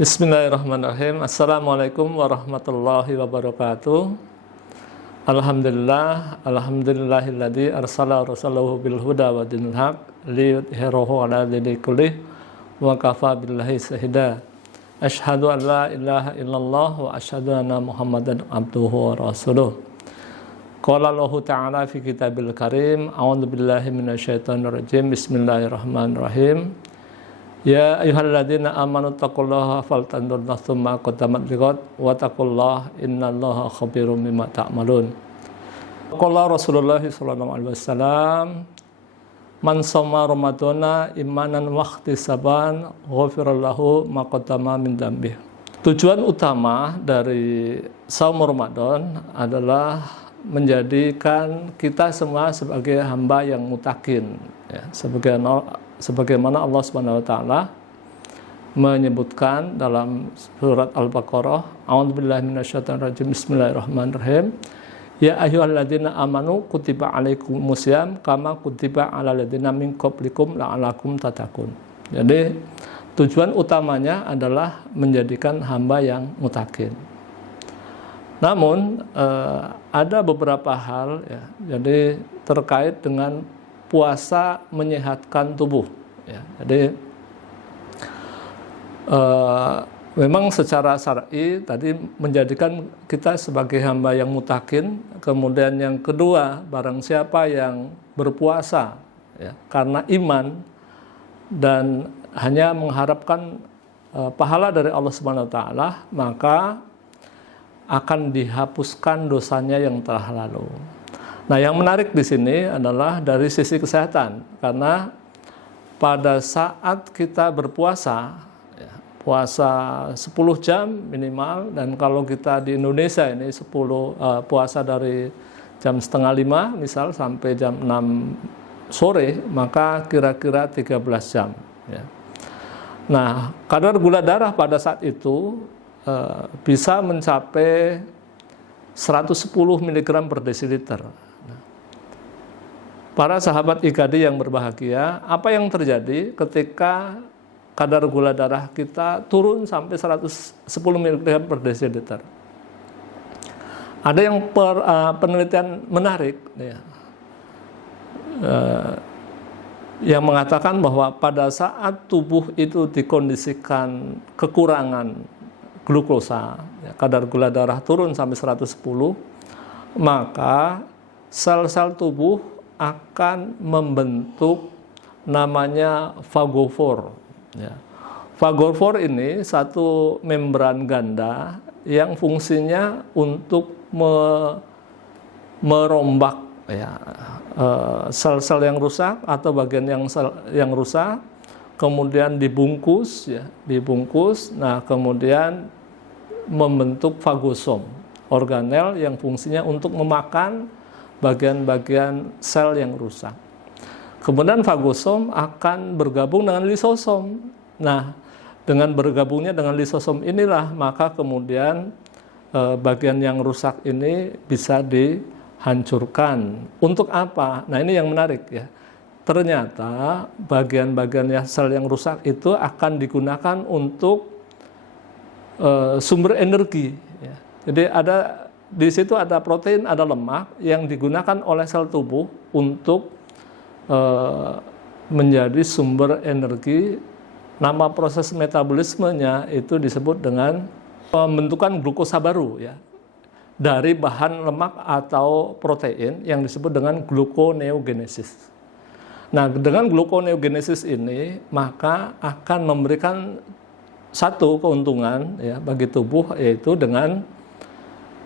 Bismillahirrahmanirrahim. Assalamualaikum warahmatullahi wabarakatuh. Alhamdulillahilladzi arsala rasulahu bil huda wa dinil haq liyudhhirahu ala dini kullih wa kafa billahi shahida. Asyhadu an la ilaha illallah wa asyhadu anna Muhammadan abduhu wa rasuluh. Qala Allahu ta'ala fi kitabil karim, a'udzu billahi minasyaitonir rajim. Bismillahirrahmanirrahim. Ya ayyuhalladzina amanu taqullaha faltanzur nafsum ma qaddamat lighad wa taqullaha innallaha khabirum bima ta'malun. Qala Rasulullah sallallahu alaihi wasallam, man shoma ramadhana imanan wa ihtisaban ghufira lahu ma qaddama min dzambih. Tujuan utama dari saum Ramadan adalah menjadikan kita semua sebagai hamba yang mutakin, ya, sebagaimana Allah Subhanahu wa taala menyebutkan dalam surat Al-Baqarah, a'udzubillahi minasyaitonir rajim, bismillahirrahmanirrahim. Ya ayyuhalladzina amanu kutiba alaikumusiyam kama kutiba alal ladzina min qablikum la'allakum tattaqun. Jadi tujuan utamanya adalah menjadikan hamba yang mutakin. Namun ada beberapa hal, ya, jadi terkait dengan puasa menyehatkan tubuh, ya. Jadi memang secara syar'i tadi menjadikan kita sebagai hamba yang mutakin. Kemudian yang kedua, barang siapa yang berpuasa, ya, karena iman dan hanya mengharapkan pahala dari Allah Subhanahu wa taala, maka akan dihapuskan dosanya yang telah lalu. Nah, yang menarik di sini adalah dari sisi kesehatan, karena pada saat kita berpuasa, ya, puasa 10 jam minimal, dan kalau kita di Indonesia ini puasa dari jam setengah 5 misal sampai jam 6 sore, maka kira-kira 13 jam. Ya. Nah, kadar gula darah pada saat itu bisa mencapai 110 mg per desiliter. Para sahabat IKD yang berbahagia, apa yang terjadi ketika kadar gula darah kita turun sampai 110 mg per desiliter? Ada yang penelitian menarik, ya, yang mengatakan bahwa pada saat tubuh itu dikondisikan kekurangan glukosa, ya, kadar gula darah turun sampai 110, maka sel-sel tubuh akan membentuk namanya fagofor. Ya. Fagofor ini satu membran ganda yang fungsinya untuk merombak, ya, sel-sel yang rusak atau bagian yang rusak, kemudian dibungkus, ya, dibungkus. Nah, kemudian membentuk fagosom, organel yang fungsinya untuk memakan bagian-bagian sel yang rusak. Kemudian fagosom akan bergabung dengan lisosom. Nah, dengan bergabungnya dengan lisosom inilah maka kemudian bagian yang rusak ini bisa dihancurkan. Untuk apa? Nah, ini yang menarik, ya. Ternyata bagian-bagian sel yang rusak itu akan digunakan untuk sumber energi, ya. Jadi di situ ada protein, ada lemak yang digunakan oleh sel tubuh untuk menjadi sumber energi. Nama proses metabolismenya itu disebut dengan pembentukan glukosa baru, ya, dari bahan lemak atau protein yang disebut dengan gluconeogenesis. Nah, dengan gluconeogenesis ini maka akan memberikan satu keuntungan, ya, bagi tubuh, yaitu dengan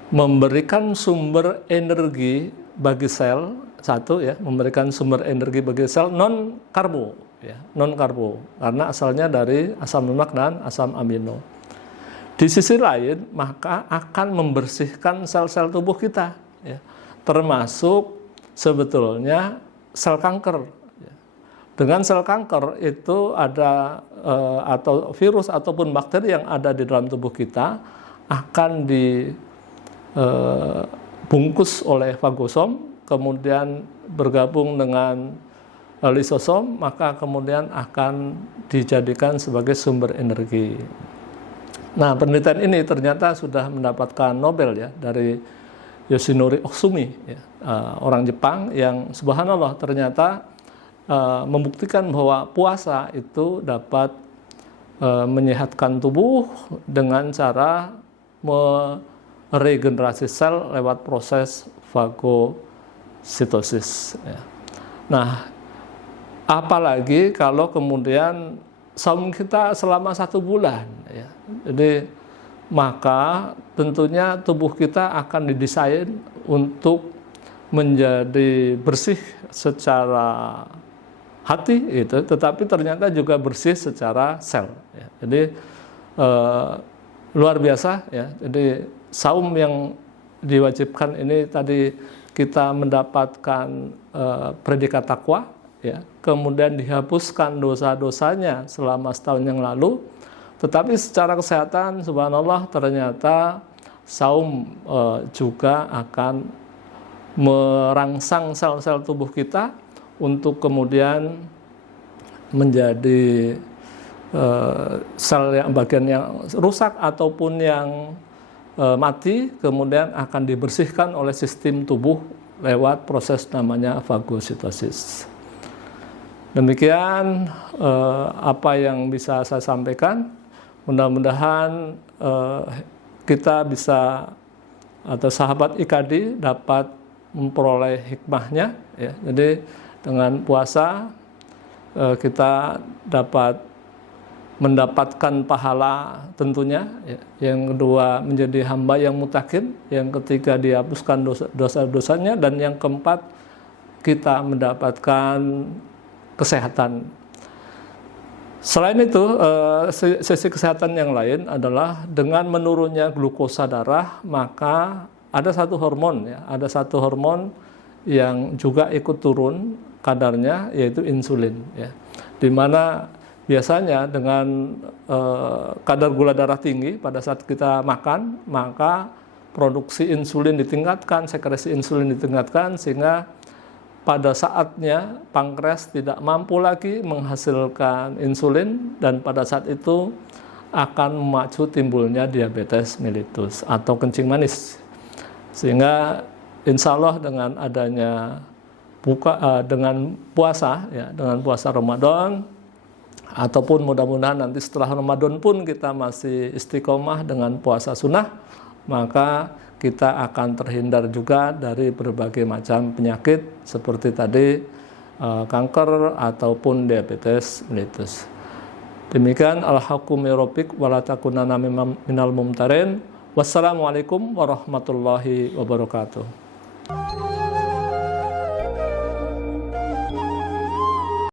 memberikan sumber energi bagi sel, satu, ya, memberikan sumber energi bagi sel non karbo, ya, non karbo, karena asalnya dari asam lemak dan asam amino. Di sisi lain maka akan membersihkan sel-sel tubuh kita, ya, termasuk sebetulnya sel kanker. Dengan sel kanker itu ada atau virus ataupun bakteri yang ada di dalam tubuh kita akan dibungkus oleh fagosom, kemudian bergabung dengan lisosom, maka kemudian akan dijadikan sebagai sumber energi. Nah, penelitian ini ternyata sudah mendapatkan Nobel ya dari Yoshinori Ohsumi, ya, orang Jepang yang subhanallah ternyata membuktikan bahwa puasa itu dapat menyehatkan tubuh dengan cara meregenerasi sel lewat proses fagositosis. Ya. Nah, apalagi kalau kemudian saum kita selama 1 bulan, ya. Jadi maka tentunya tubuh kita akan didesain untuk menjadi bersih secara hati itu, tetapi ternyata juga bersih secara sel. Ya. Jadi luar biasa ya. Jadi saum yang diwajibkan ini tadi kita mendapatkan predikat takwa, ya. Kemudian dihapuskan dosa-dosanya selama setahun yang lalu. Tetapi secara kesehatan, subhanallah, ternyata saum juga akan merangsang sel-sel tubuh kita untuk kemudian menjadi sel yang bagian yang rusak ataupun yang mati, kemudian akan dibersihkan oleh sistem tubuh lewat proses namanya fagositosis. Demikian apa yang bisa saya sampaikan. Mudah-mudahan kita bisa atau sahabat IKADI dapat memperoleh hikmahnya. Ya. Jadi dengan puasa kita dapat mendapatkan pahala tentunya. Ya. Yang kedua menjadi hamba yang mutakin. Yang ketiga dihapuskan dosa-dosanya. Dan yang keempat kita mendapatkan kesehatan. Selain itu, sisi kesehatan yang lain adalah dengan menurunnya glukosa darah, maka ada satu hormon, ya, ada satu hormon yang juga ikut turun kadarnya, yaitu insulin. Ya. Di mana biasanya dengan kadar gula darah tinggi pada saat kita makan, maka produksi insulin ditingkatkan, sekresi insulin ditingkatkan, sehingga pada saatnya pankreas tidak mampu lagi menghasilkan insulin dan pada saat itu akan memacu timbulnya diabetes mellitus atau kencing manis. Sehingga insya Allah dengan adanya dengan puasa, ya, dengan puasa Ramadan ataupun mudah-mudahan nanti setelah Ramadan pun kita masih istiqomah dengan puasa sunnah, maka kita akan terhindar juga dari berbagai macam penyakit seperti tadi kanker ataupun diabetes mellitus. Demikian al-haqqu min rabbik wa la takunanna minal mumtarin. Wassalamualaikum warahmatullahi wabarakatuh.